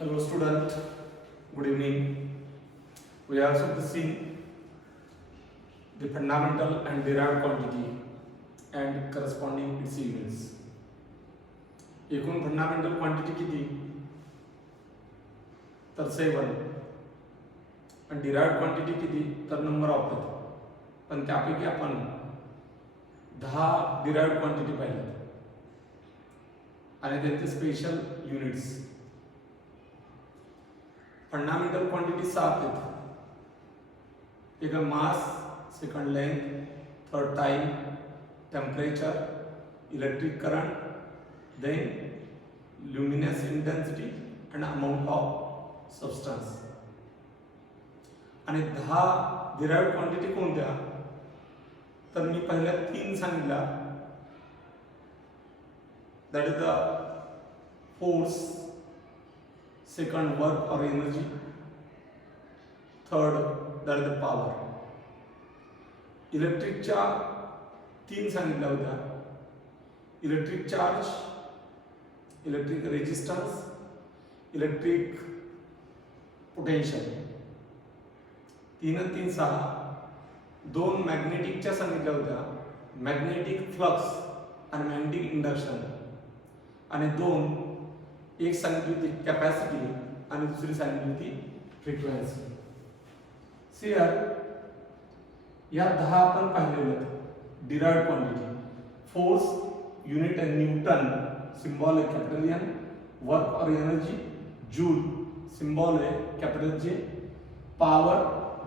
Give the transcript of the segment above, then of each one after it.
Hello student, good evening. We have also seen the fundamental and derived quantity and corresponding its units. एकूण fundamental quantity किती तर 7 आणि derived quantity किती तर number of आहेत पण त्यापैकी आपण 10 डिराइव्ड क्वांटिटी पाहिल्यात आणि त्यांचे स्पेशल युनिट्स. फंडामेंटल क्वांटिटी 7 आहेत. एक mass, second length, third time, temperature, electric current, then luminous intensity and amount of substance. आणि 10 डिराइव्ड क्वांटिटी कोणत्या तर मी पहिल्या 3 सांगितल्या. That is the force, second work और energy, third that is the power. इलेक्ट्रिकच्या 3 सांगितल्या होत्या. Electric charge, electric resistance, electric potential. 3 6. 2 मॅग्नेटिकच्या सांगितल्या होत्या, मॅग्नेटिक फ्लक्स आणि मॅग्नेटिक इंडक्शन. आणि 2 एक सांगितली होती कॅपॅसिटी आणि दुसरी सांगितली होती फ्रिक्वेन्सी. सियर या 10 आपण पाहिलेल्या डिराइव्ड क्वांटिटी. फोर्स यूनिट है न्यूटन, सिंबल है कैपिटल एन. वर्क और एनर्जी जूल, सिंबल है capital J. Power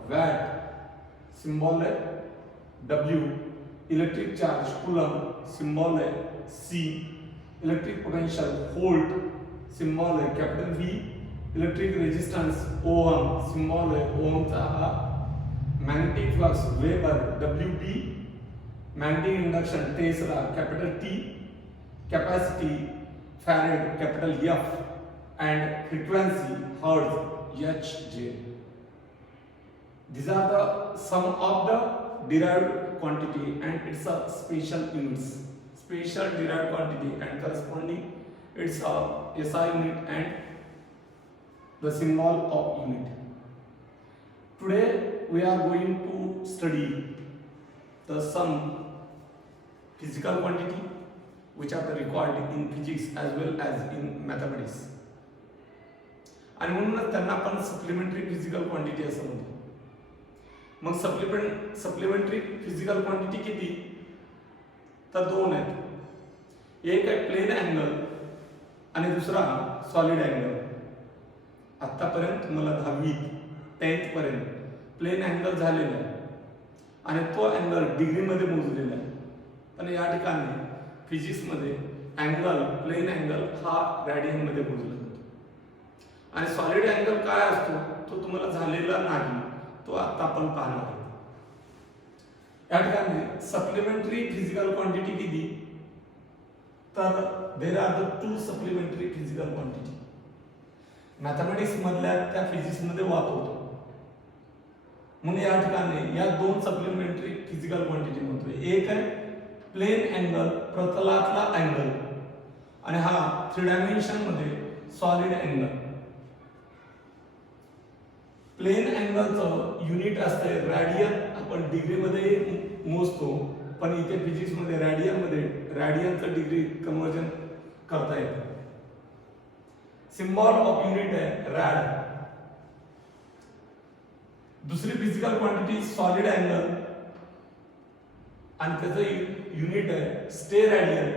watt, symbol है W. Electric charge coulomb, symbol है C. Electric potential volt, symbol है capital V. Electric resistance ohm, symbol है ohm चा. Magnetic flux weber W B. Magnetic induction tesla capital T. Capacity farad capital F. and frequency hertz hj. These are the sum of the derived quantity and its a special units. Special derived quantity and corresponding its a SI unit and the symbol of unit. Today we are going to study the some physical quantity which are required in physics as well as in mathematics. आणि म्हणूनच त्यांना आपण supplementary physical quantity असं म्हणतो. मग supplementary physical quantity किती तर 2 आहेत. एक आहे प्लेन अँगल आणि दुसरा सॉलिड अँगल. आतापर्यंत मला 10वी 10th पर्यंत प्लेन अँगल झालेला आहे आणि तो अँगल डिग्री मध्ये मोजलेला आहे. पण या ठिकाणी फिजिक्स मध्ये अँगल, प्लेन अँगल हा रेडियन मध्ये मोजला जातो. आणि सॉलिड अँगल काय असतो तो तुम्हाला झालेला नाही, तो आता आपण पाहणार आहोत. या ठिकाणी सप्लिमेंटरी फिजिकल क्वांटिटी किती तर there are the 2 supplementary physical quantity. Mathematics मधल्या त्या फिजिक्स मध्ये वापरतो म्हणून या ठिकाणी या 2 सप्लिमेंटरी फिजिकल क्वांटिटी म्हणतोय. एक आहे प्लेन अँगल, प्रतलातला अँगल, आणि हा 3 डायमेन्शन मध्ये सॉलिड अँगल. प्लेन अँगलचं युनिट असते रॅडियन. आपण डिग्री मध्ये मोजतो पण इथे फिजिक्स मध्ये रॅडियनचं डिग्री कन्वर्जन करता येतं. सिंबल ऑफ युनिट आहे रॅड. दुसरी फिजिकल क्वांटिटी सॉलिड अँगल आणि त्याचं युनिट आहे स्टे रॅडियन.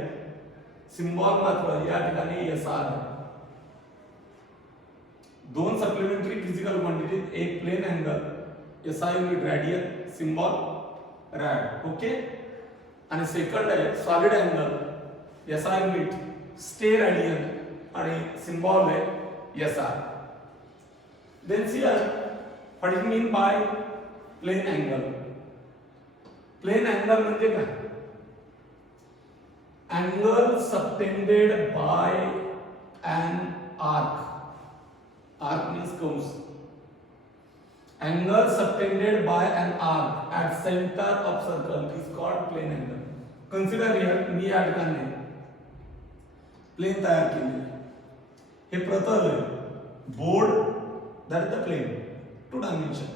सिंबल मात्र या ठिकाणी SR. 2 सप्लिमेंटरी फिजिकल क्वांटिटी, एक plane angle, SI unit radian, symbol rad. Okay. आणि सेकंड आहे solid angle, SI unit steradian आणि सिंबल आहे SR. Then see what is mean by plane angle. Plane angle म्हणजे काय? Angle subtended by an arc. Arc means कंस. Angle subtended by an arc at center of circle is called plane angle. Consider here मी या ठिकाणी plane तयार केले. हे प्रतल आहे board that is the plane, 2 dimension.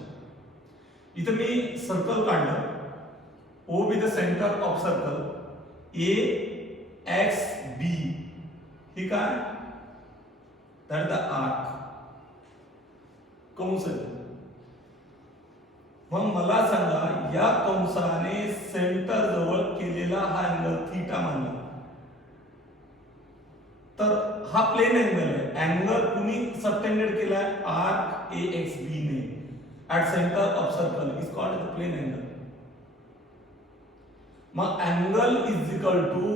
इथं मी सर्कल काढलं, O B the centre of circle, A X B ही काय, दॅट द आर्क, कंस. मग मला सांगा या कंसाने सेंटर जवळ केलेला हा अँगल थीटा मानला तर हा प्लेन अँगल आहे. अँगल कुणी सबटेंडेड केलाय, आर्क ए एक्स बी ने at centre of circle is called the plane angle. मग angle is equal to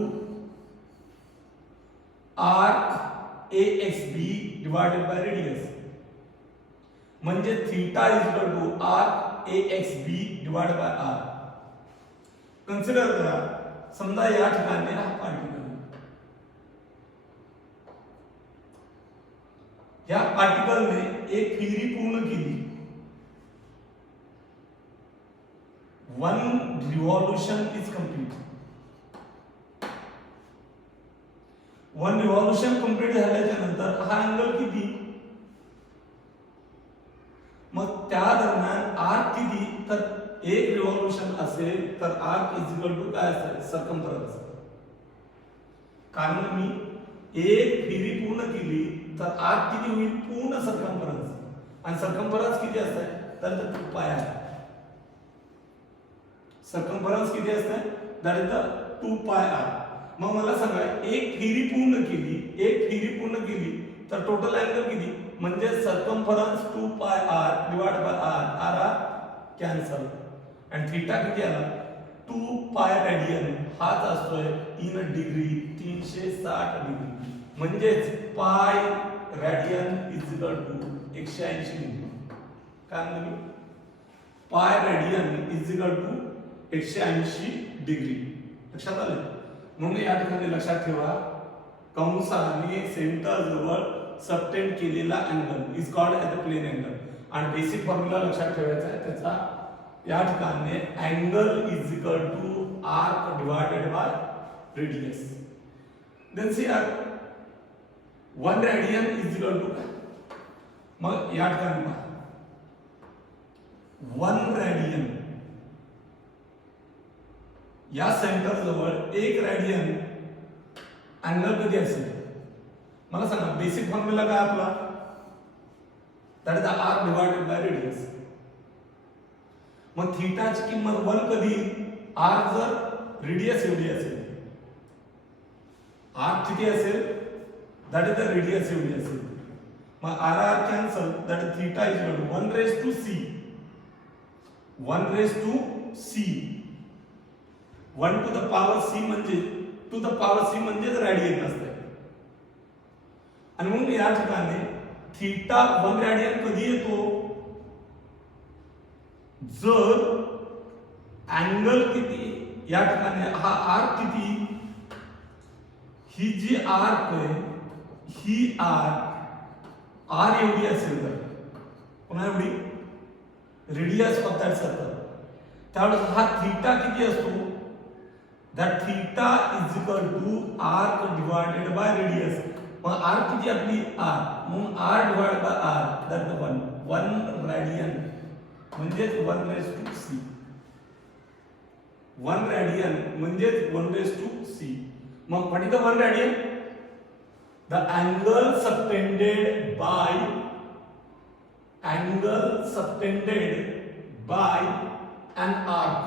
arc A X B divided by radius, म्हणजे theta is equal to arc A X B divided by R. Consider करा, समजा या ठिकाणी हा particle, या पार्टिकलने एक फेरी पूर्ण केली, 1 रिव्हॉल्यूशन इज कंप्लीट. 1 रिव्हॉल्यूशन कंप्लीट झाल्याच्या नंतर हा अँगल किती, मग त्या दरम्यान आर्क किती, तर 1 रिव्हॉल्यूशन असेल तर आर्क इज इक्वल टू काय असेल, सर्कम्फरन्स. कारण मी एक फेरी पूर्ण केली तर आर्क किती होईल, पूर्ण सर्कम्फरन्स. आणि सर्कम्फरन्स किती असते, तर 2 पाय आहे. सर्कम्फरन्स किती असते, that is the 2 pi R. मग मला सांगा एक फेरी पूर्ण केली, एक फेरी पूर्ण केली तर टोटल अँगल किती, म्हणजे circumference 2 pi r divide by r, r r cancel. आणि थीटा किती आला, 2 पाय रेडियन, हाच असतोय इन डिग्री 360 डिग्री, म्हणजेच pi radian is equal to 180 degree. काय म्हणलं मी, pi radian is equal to 180 degree. लक्षात आलं. म्हणून या ठिकाणी लक्षात ठेवा, कंसाने सेंटर जवळ सबटेंड केलेला angle is called as a plane angle. आणि बेसिक फॉर्म्युला लक्षात ठेवायचा आहे त्याचा, या ठिकाणी angle is equal to arc divided by radius. Then see r 1 radian is equal to, मग या ठिकाणी 1 रेडियन, या सेंटर जवळ 1 रेडियन अँगल कधी असेल, मला सांगा. बेसिक फॉर्म्युला काय आपला, that is r divided by radius. मग थीटाची किंमत 1 कधी, आर जर रेडियस एवढी असेल, आर किती असेल, दॅट इज द रेडियस एवढी असेल. मग r r cancel, that is theta is equal to 1 raise to c, 1 raise to c, 1 to the power c म्हणजे, टू द पॉवर सी म्हणजे रेडियन असते. आणि मग या ठिकाणी थीटा 1 रेडियन कधी येतो, जर अँगल किती, या ठिकाणी हा आर्क किती, ही जी आर्क आहे ही आर एवढी असेल तर, पुन्हा एवढी रेडियस ऑफ दॅट सर्कल, त्यावेळेस हा थीटा किती असतो, that theta is equal to arc divided by radius. मग आर किती आपली, आर, मग r divide by r, that the 1 radian, म्हणजे 1 रेज टू सी, 1 रेडियन म्हणजे 1 रेज टू सी. मग what is the 1 radian, the angle subtended by, angle subtended by an arc,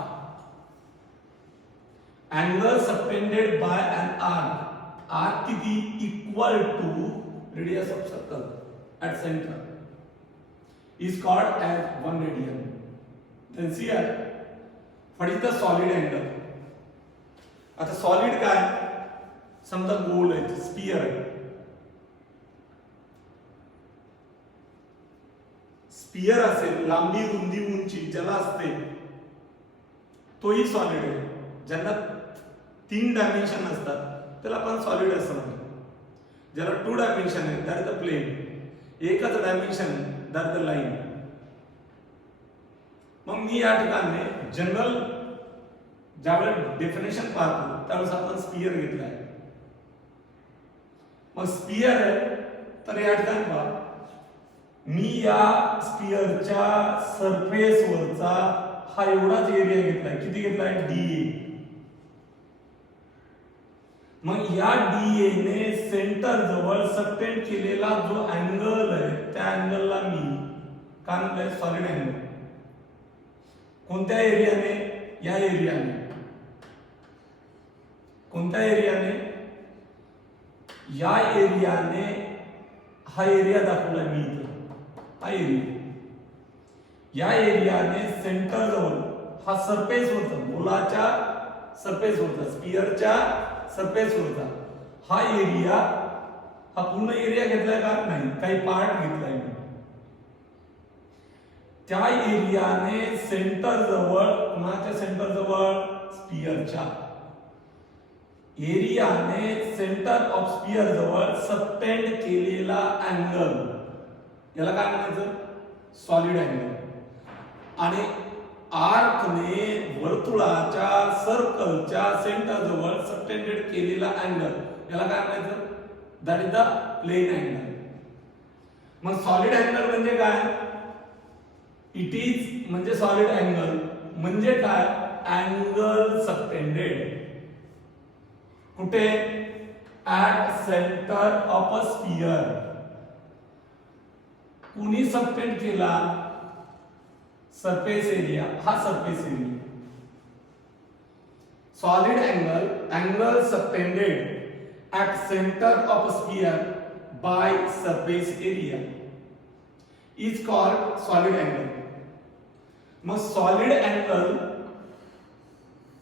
angle subtended by an arc किती, equal to radius of circle at center is called as 1 radian. Then see here, what is the solid angle. आता solid काय, समजा गोल आहे, sphere आहे, sphere असेल, लांबी रुंदी उंची ज्याला असते तोही सॉलिड आहे. ज्यांना 3 डायमेन्शन असतात त्याला आपण सॉलिड असं म्हणतो. ज्याला 2 डायमेन्शन आहे दॅट इज द प्लेन, एकच डायमेन्शन दॅट द लाईन. मग मी या ठिकाणी जनरल ज्यावेळेस डेफिनेशन पाहतो त्यावेळेस आपण स्फियर घेतला आहे. मग स्फियर आहे तर या ठिकाणी पहा मी या स्पिअरच्या सरफेसवरचा हा एवढाच एरिया घेतलाय. किती घेतलाय? DA. मग या DA ने सेंटर जवळ सबटेंड केलेला जो अँगल आहे त्या अँगलला मी काय म्हणतोय? Solid angle. कोणत्या एरियाने? या एरियाने. कोणत्या एरियाने? या एरियाने. हा एरिया दाखवला मी इथं. हा एरिया. या एरियाने सेंटर जवळ हा सरफेस होता, गोलाच्या सरफेस होता, स्पिअरच्या सरफेस होता. हा एरिया, हा पूर्ण एरिया घेतलाय का? नाही, काही पार्ट घेतलाय मी. त्या एरियाने सेंटर जवळ, कोणाच्या सेंटर जवळ? स्पिअरच्या. एरियाने सेंटर ऑफ स्पिअर जवळ सबटेंड केलेला अँगल, याला काय म्हणायचं? Solid angle. आणि आर्कने वर्तुळाच्या सर्कलच्या सेंटर जवळ सबटेंडेड केलेला अँगल, याला काय म्हणायचं? That is the plane angle. मग सॉलिड अँगल म्हणजे काय? इट इज म्हणजे सॉलिड अँगल म्हणजे काय? Angle subtended. कुठे? At centre of a sphere. कुणी सबटेंड केला? Surface area. हा surface area. Solid angle, angle subtended at centre of a sphere by surface area is called solid angle. मग solid angle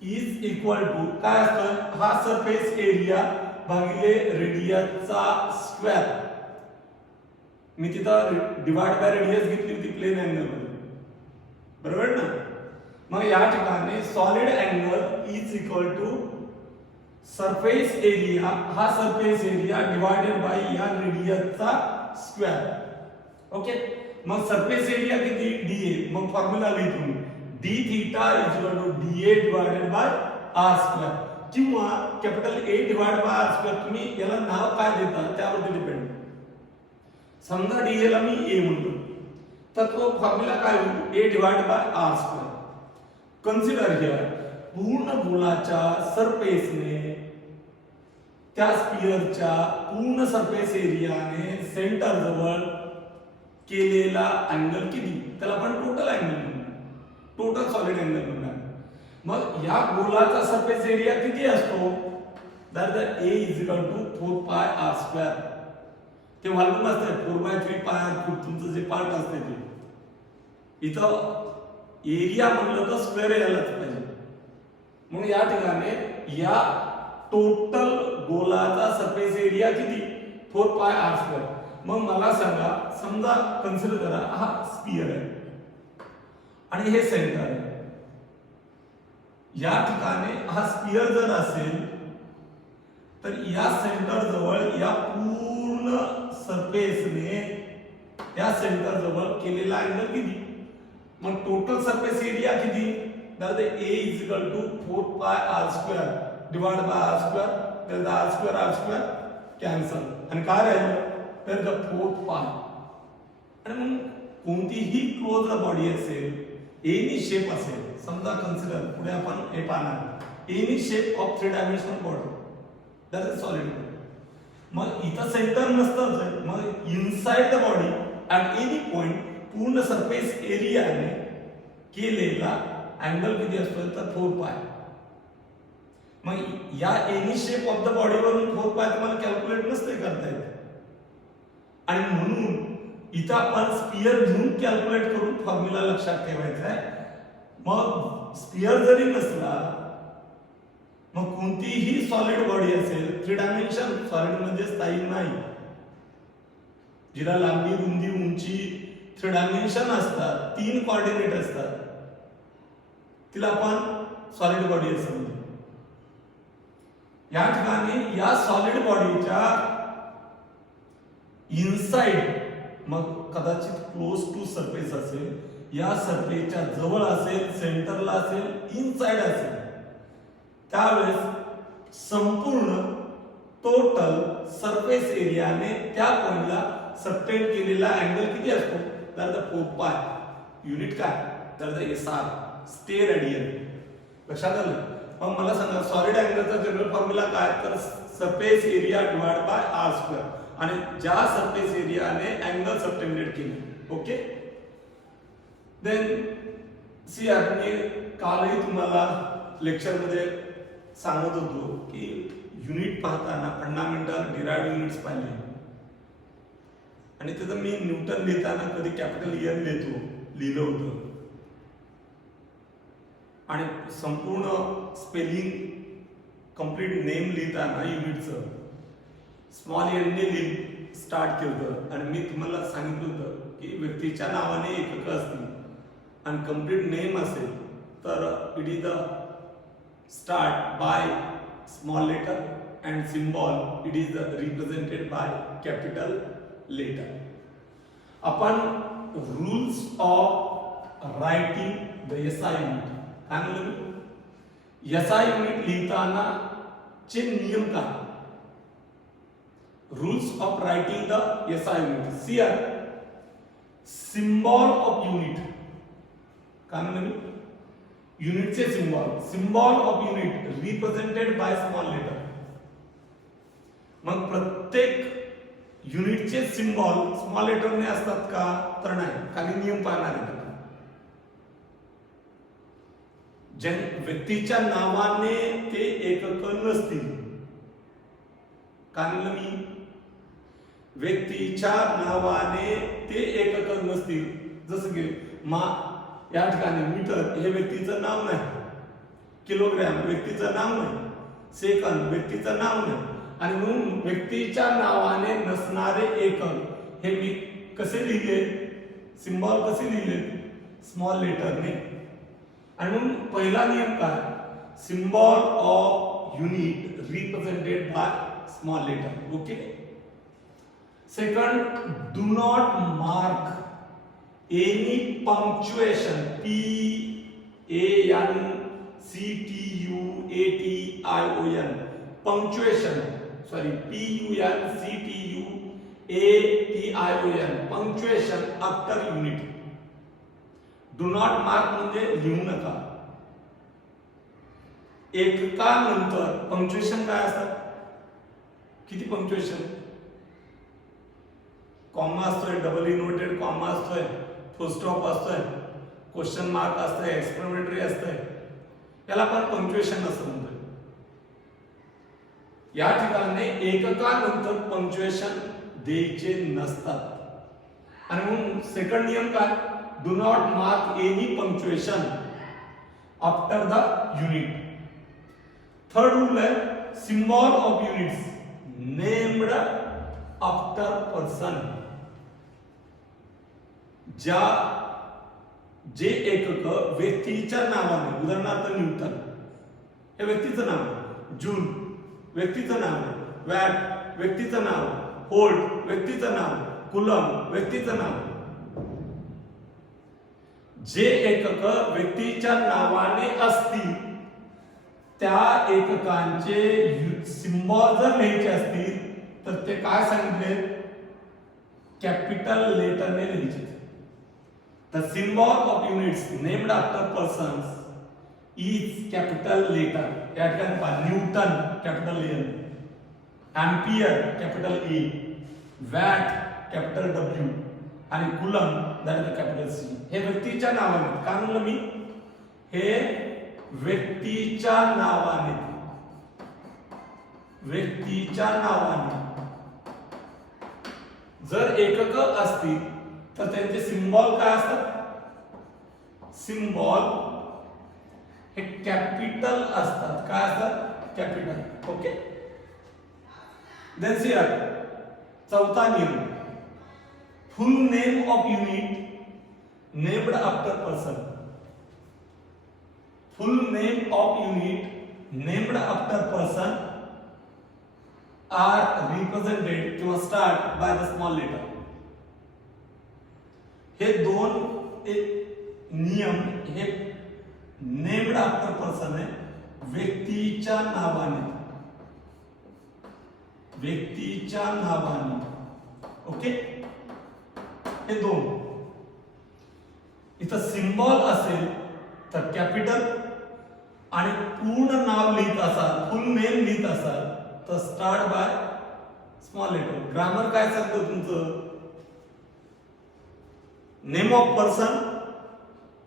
is equal to काय असतं? हा surface area भागिले रेडियसचा square. मी तिथं divide by radius घेतली होती plain angle मध्ये, बरोबर ना? मग या ठिकाणी solid angle is equal to surface area, हा सरफेस एरिया डिवाइडेड बाय या रेडियसचा स्क्वेअर. ओके. मग सरफेस एरिया किती? DA. मग फॉर्म्युला लिहितो मी, d theta is equal to DA divided by r square किंवा capital A divide by r square. तुम्ही याला नाव काय देता त्यावरती डिपेंड. समजा DA ला मी A म्हणतो, तर तो फॉर्म्युला काय होईल? A divide by r square. Consider here, पूर्ण गोलाच्या सरफेसने त्या स्पिअरच्या पूर्ण सरफेस एरियाने सेंटर जवळ केलेला अँगल किती? त्याला आपण टोटल अँगल म्हणू, टोटल सॉलिड अँगल म्हणूया. मग या गोलाचा सरफेस एरिया किती असतो? That A is equal to 4 pi r square. ते व्हॉल्यूम असते 4/3 पाय r क्यूब. तुमचं जे पार्ट असते ते इथं एरिया म्हणलं तर स्क्वेअर यायलाच पाहिजे. म्हणून या ठिकाणी या टोटल गोलाचा सरफेस एरिया किती? 4 पाय r स्क्वेअर. मग मला सांगा, समजा कन्सिडर करा हा स्पियर आहे आणि हे सेंटर आहे. या ठिकाणी हा स्पियर जर असेल तर या सेंटर जवळ या पूर्ण सरफेसने या सेंटर जवळ केलेला अँगल किती? मग टोटल सरफेस एरिया किती? तर A is equal to 4 pi r square divide by r square. तर r स्क्वेअर कॅन्सल आणि काय राहिलं? तर 4 पाय. आणि मग कोणतीही क्लोज बॉडी असेल, एनी शेप असेल, समजा कन्सिडर पुढे आपण हे पाहणार any shape of 3 dimensional body, that is solid body. मग इथं सेंटर नसतंच. मग inside the body at any point पूर्ण सरफेस एरियाने केलेला अँगल किती असतो? तर 4 पाय. मग या any shape of the body वरून 4 पाय तुम्हाला कॅल्क्युलेट नसते करता येत. आणि म्हणून इथं आपण स्पियर घेऊन कॅल्क्युलेट करून फॉर्म्युला लक्षात ठेवायचा आहे. मग स्पियर जरी नसला, मग कोणतीही सॉलिड बॉडी असेल, 3 डायमेन्शन सॉलिड म्हणजे स्थायी नाही, जिला लांबी, रुंदी, उंची 3 डायमेन्शन असतात, 3 कोऑर्डिनेट असतात, तिला आपण सॉलिड बॉडी असं म्हणतो. या ठिकाणी या सॉलिड बॉडीच्या इनसाइड, मग कदाचित क्लोज टू सरफेस असेल, या सरफेसच्या जवळ असेल, सेंटरला असेल, इनसाइड असेल, त्यावेळेस संपूर्ण टोटल सरफेस एरियाने त्या पॉइंटला सबटेंड केलेला अँगल किती असतो, तर द 4 पाय. युनिट काय, तर द एसआर, स्टे रेडियन. लक्षात आलं. मग मला सांगा सॉलिड अँगलचा जनरल फॉर्म्युला काय, तर surface area divide by r square. आणि ज्या सरफेस एरियाने अँगल सबटेंडेड केले. ओके. देन सी मी कालही तुम्हाला लेक्चर मध्ये सांगत होतो की युनिट पाहताना फंडामेंटल डिराइव्ड युनिट्स पाहिले आणि त्याचं मी न्यूटन लिहिताना कधी कॅपिटल एन लिहिलं होतं आणि संपूर्ण स्पेलिंग कंप्लीट नेम लिहिताना युनिटचं स्मॉल एन ने स्टार्ट केलं. आणि मी तुम्हाला सांगितलं होतं की व्यक्तीच्या नावाने एकक असतील आणि कंप्लीट नेम असेल तर it is the start by small letter and symbol it is represented by capital letter. Upon rules of writing the SI unit, काय म्हणलं मी, SI unit लिहिताना चे नियम काय, rules of writing the SI unit. See here, symbol of unit, काय म्हणलं मी, युनिटचे symbol of unit represented by small letter. मग प्रत्येक युनिटचे सिम्बॉल स्मॉल लेटरने असतात का, तर नाही. खाली नियम पाहणार आहे. ज्या व्यक्तीच्या नावाने ते एकक नसतील, काय म्हणलं मी, व्यक्तीच्या नावाने ते एकक नसतील. जसं की या ठिकाणी मीटर हे व्यक्तीचं नाव नाही, किलोग्रॅम व्यक्तीचं नाव नाही, सेकंद व्यक्तीचं नाव नाही. आणि म्हणून व्यक्तीच्या नावाने नसणारे एकक हे मी कसे लिहिले, सिम्बॉल कसे लिहिले, स्मॉल लेटरने. आणि म्हणून पहिला नियम काय, symbol of unit represented by small letter. Okay. Second, do not mark any punctuation, PANCTUATION, punctuation, sorry PUNCTUATION, punctuation after unit. Do not mark म्हणजे लिहू नका. एककानंतर पंक्चुएशन काय असतात, किती पंक्चुएशन, कॉमा असतोय, डबल इन्व्हर्टेड कॉमा असतोय, फुल स्टॉप असतोय, क्वेश्चन मार्क असतोय, एक्सप्लेनेटरी असतोय, याला आपण पंक्चुएशन असं म्हणतोय. या ठिकाणी एककानंतर पंक्चुएशन द्यायचे नसतात. आणि म्हणून सेकंड नियम काय, do not mark any punctuation after the unit. Third rule आहे, symbol of units named after person. जे एकक व्यक्तीच्या नावाने, उदाहरणार्थ न्यूटन हे व्यक्तीचं नाव, जूल व्यक्तीचं नाव, वॅट व्यक्तीचं नाव, व्होल्ट व्यक्तीचं नाव, कुलम व्यक्तीचं नाव. जे एकक व्यक्तीच्या नावाने असतील त्या एककांचे सिम्बॉल जर लिहायचे असतील तर ते काय सांगितले, कॅपिटल लेटरने लिहायचे. The symbol of units named after persons is capital letter. या ठिकाणी पहा, Newton capital N, ampere capital E, watt capital W आणि coulomb that is capital C. हे व्यक्तीच्या नावाने, काय म्हणलं मी, हे व्यक्तीच्या नावाने, व्यक्तीच्या नावाने जर एकक असतील तर त्यांचे सिम्बॉल काय असतात, सिम्बॉल हे कॅपिटल असतात. काय असतात, कॅपिटल. ओके. देन सी चौथा नियम, full name of unit named after person. Full name of unit named after person are represented किंवा start by the small letter. हे दोन नियम हे नेम्ड आफ्टर पर्सन आहे, व्यक्तीच्या नावाने. व्यक्तीच्या नावाने, ओके, हे दोन. इथं सिम्बॉल असेल तर कॅपिटल आणि पूर्ण नाव लिहित असाल, फुल नेम लिहित असाल तर start by small letter. Grammar काय सांगतं तुमचं? नेम ऑफ पर्सन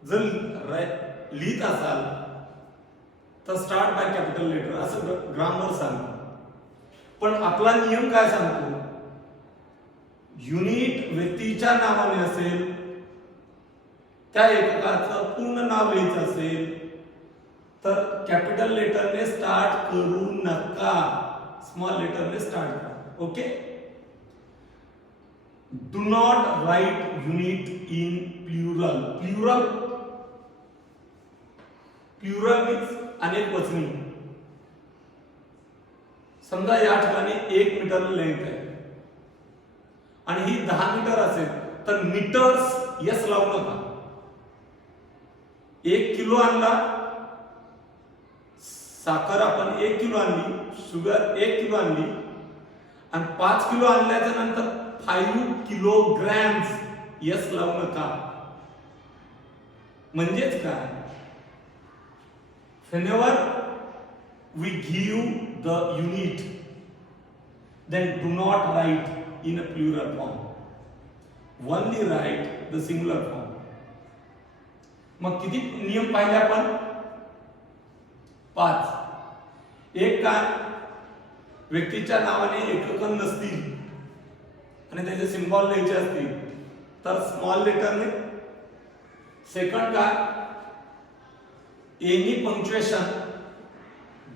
जर लिहित असाल तर स्टार्ट बाय कॅपिटल लेटर असं ग्रामर सांगतं. पण आपला नियम काय सांगतो? युनिट व्यक्तीच्या नावाने असेल, त्या एककाचं पूर्ण नाव लिहायचं असेल तर कॅपिटल लेटरने स्टार्ट करू नका, स्मॉल लेटरने स्टार्ट करा. Okay. Do not right unit in plural. Plural means अनेक वचनी. समजा या ठिकाणी 1 मीटर लेंथ आहे आणि ही 10 मीटर असेल तर मीटर्स यस लावू नका. 1 किलो आणला साखर, आपण 1 किलो आणली, शुगर 1 किलो आणली आणि 5 किलो आणल्याच्या नंतर 5 किलोग्रॅम्स यस लावू नका. म्हणजेच काय? whenever we give the unit then do not write in a plural form, only write the singular form. मग किती नियम पाहिले आपण? 5. एक काय? व्यक्तीच्या नावाने एकक नसतील आणि त्याचे सिम्बॉल लिहायचे असतील तर स्मॉल लेटरने. सेकंड काय? Any punctuation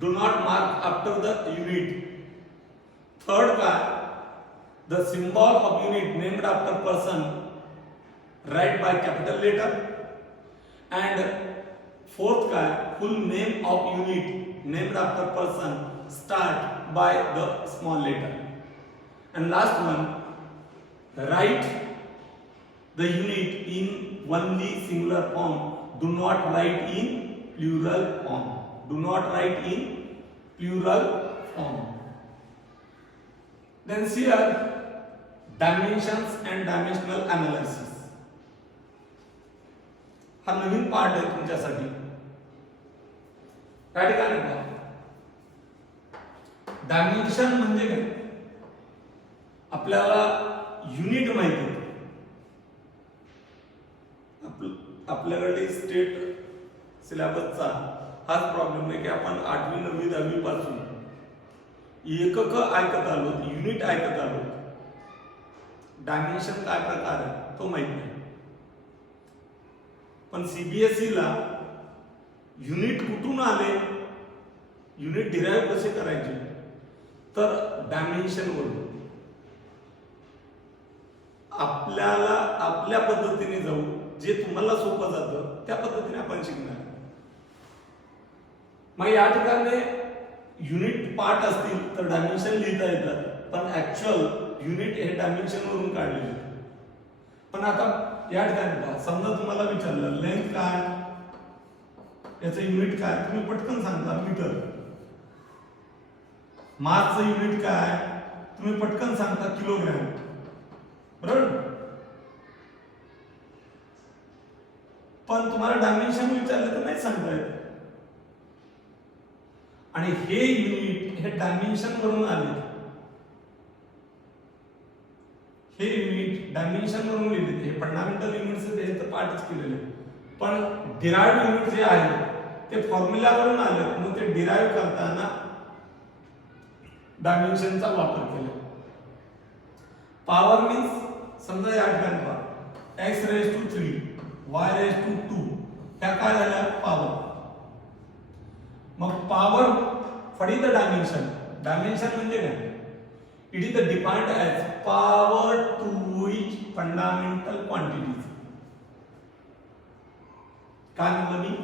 do not mark after the unit. Third काय? The symbol of unit named after person write by capital letter. And fourth काय? Full name of unit named after person start by the small letter. And last one, write the unit in only singular form. Do not write in plural form. Do not write in plural form. Then see here dimensions and dimensional analysis. हा नवीन part आहे तुमच्यासाठी. त्या ठिकाणी dimension म्हणजे काय? आपल्याला unit माहिती आहे. आपल्याकडे स्टेट सिलेबसचा हाच प्रॉब्लेम आहे की आपण 8वी 9वी 10वी पासून एकक ऐकत आलो, युनिट ऐकत आलो, डायमेन्शन काय प्रकार आहे तो माहित नाही. पण सीबीएसई ला युनिट कुठून आले, युनिट डिराइव्ह कसे करायचे तर डायमेन्शन वरून. आपल्याला आपल्या पद्धतीने जाऊ, जे तुम्हाला सोपं जातं त्या पद्धतीने आपण शिकणार. मग या ठिकाणी युनिट पार्ट असतील तर डायमेन्शन लिहिता येतात, पण ऍक्च्युअल युनिट हे डायमेन्शन वरून काढलेले. पण आता या ठिकाणी समजा तुम्हाला विचारलं लेंथ काय, याचं युनिट काय, तुम्ही पटकन सांगता मीटर. मासचं युनिट काय, तुम्ही पटकन सांगता किलोग्रॅम. बरोबर. पण तुम्हाला डायमेन्शन विचारलं तर नाही सांगता येत. आणि हे युनिट हे डायमेन्शन वरून आले. हे युनिट डायमेन्शन वरून लिहिले. हे फंडामेंटल युनिट्स हे तर पाठच केलेले. पण डिराइव्ड युनिट जे आहे ते फॉर्म्युलावरून आले, मग ते डिराइव्ह करताना डायमेन्शनचा वापर केला. पॉवर मीन्स समजा या ठिकाणी पहा x raised to 3, y raised to 2 ह्या काय झाल्या पॉवर. मग power what is the dimension? Dimension म्हणजे काय? It is the defined as power to each fundamental quantities. काय म्हणलं मी?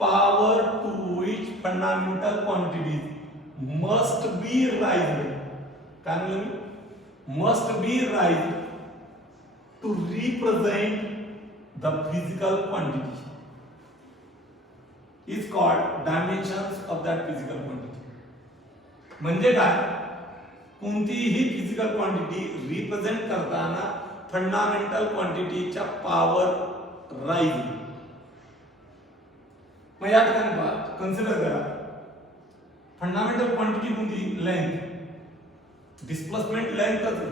Power to each fundamental quantities must be raised. काय म्हणलं मी? must be raised to represent the physical quantity is called dimensions of that physical quantity. म्हणजे काय? कोणतीही physical quantity represent करताना fundamental क्वांटिटीच्या power राहील. मग या ठिकाणी पहा, कन्सिडर करा फंडामेंटल क्वांटिटी कोणती, लेंथ, डिस्प्लेसमेंट लेंथच आहे,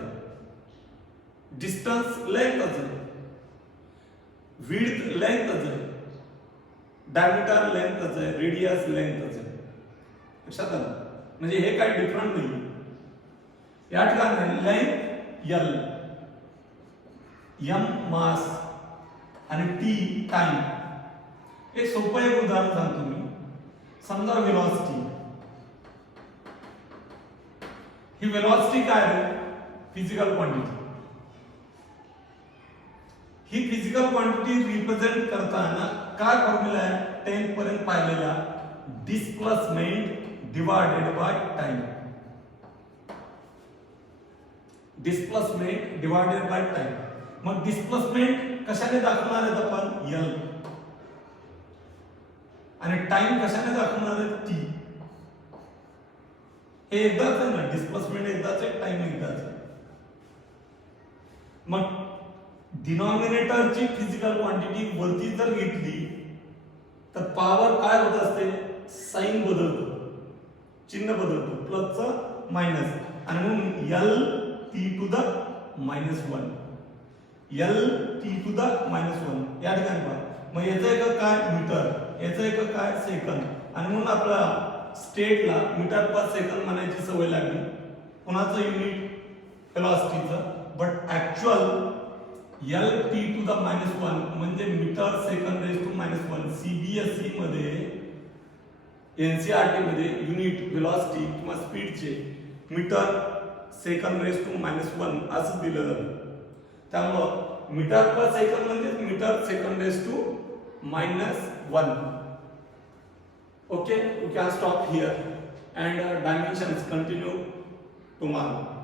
डिस्टन्स लेंथच आहे, विड्थ लेंथच आहे, डायमीटर लेंथच आहे, रेडियस लेंथच आहे. लक्षात आलं? म्हणजे हे काही डिफरंट नाही. या ठिकाणी लेंथ एल, एम मास आणि टी टाइम. एक सोपं एक उदाहरण सांगतो मी. समजा वेलोसिटी, ही वेलोसिटी काय आहे, फिजिकल क्वांटिटी. ही फिजिकल क्वांटिटी रिप्रेझेंट करताना काय फॉर्म्युला आहे, 10 पर्यंत पाहिलेला, displacement divided by time. Displacement divided by time. मग डिस्प्लेसमेंट कशाने दाखवणार आहेत आपण, एल, आणि टाइम कशाने दाखवणार आहे, टी. हे एकदाच आहे ना, डिस्प्लेसमेंट एकदाच आहे, टाइम एकदाच आहे. मग डिनॉमिनेटरची फिजिकल क्वांटिटी वरती जर घेतली तर पॉवर काय होत असते, साइन बदलतो, चिन्ह बदलतो, प्लसचं मायनस, आणि म्हणून L T to the -1, L T to the -1 या ठिकाणी पहा. मग याचं एक काय मीटर, याचं एक काय सेकंद, आणि म्हणून आपला स्टेटला मीटर पर सेकंद म्हणायची सवय लागली. कोणाचं युनिट, वेलोसिटीचं. But actual L T to the -1 म्हणजे metre second raise to -1. CBSE मध्ये, एनसीईआरटी मध्ये युनिट वेलोसिटी किंवा स्पीडचे मीटर सेकंड रेज टू -1 असं दिलं जातं. त्यामुळं मीटर पर सेकंड म्हणजे metre second raise to -1. Okay, we can stop here and dimensions continue tomorrow.